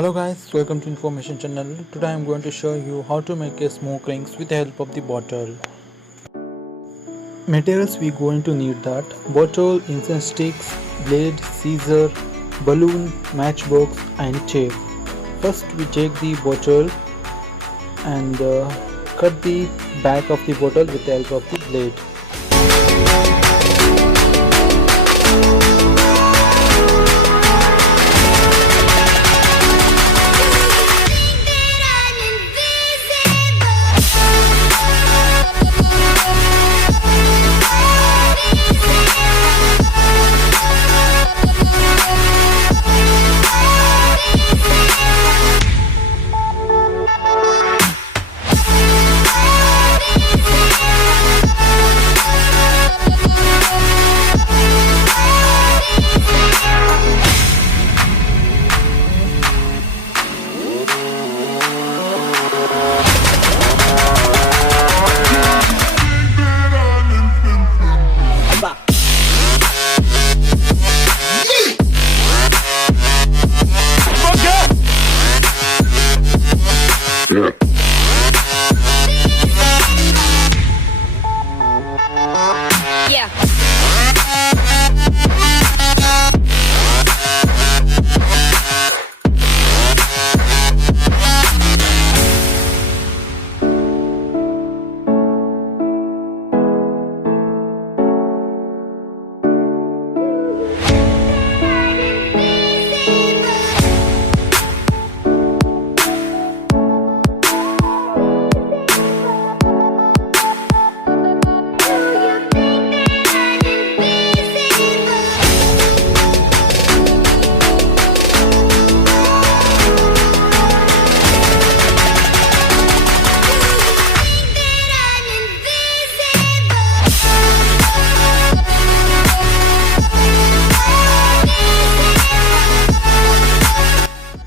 Hello guys, welcome to Information Channel. Today I am going to show you how to make a smoke rings with the help of the bottle. Materials we going to need that bottle, incense sticks, blade, scissor, balloon, matchbox and tape. First we take the bottle and cut the back of the bottle with the help of the blade.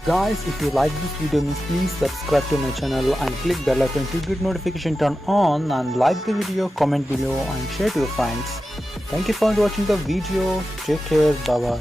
Guys, if you like this video, please subscribe to my channel and click bell icon to get notification turn on, and like the video, comment below and share to your friends. Thank you for watching the video. Take care. Bye bye.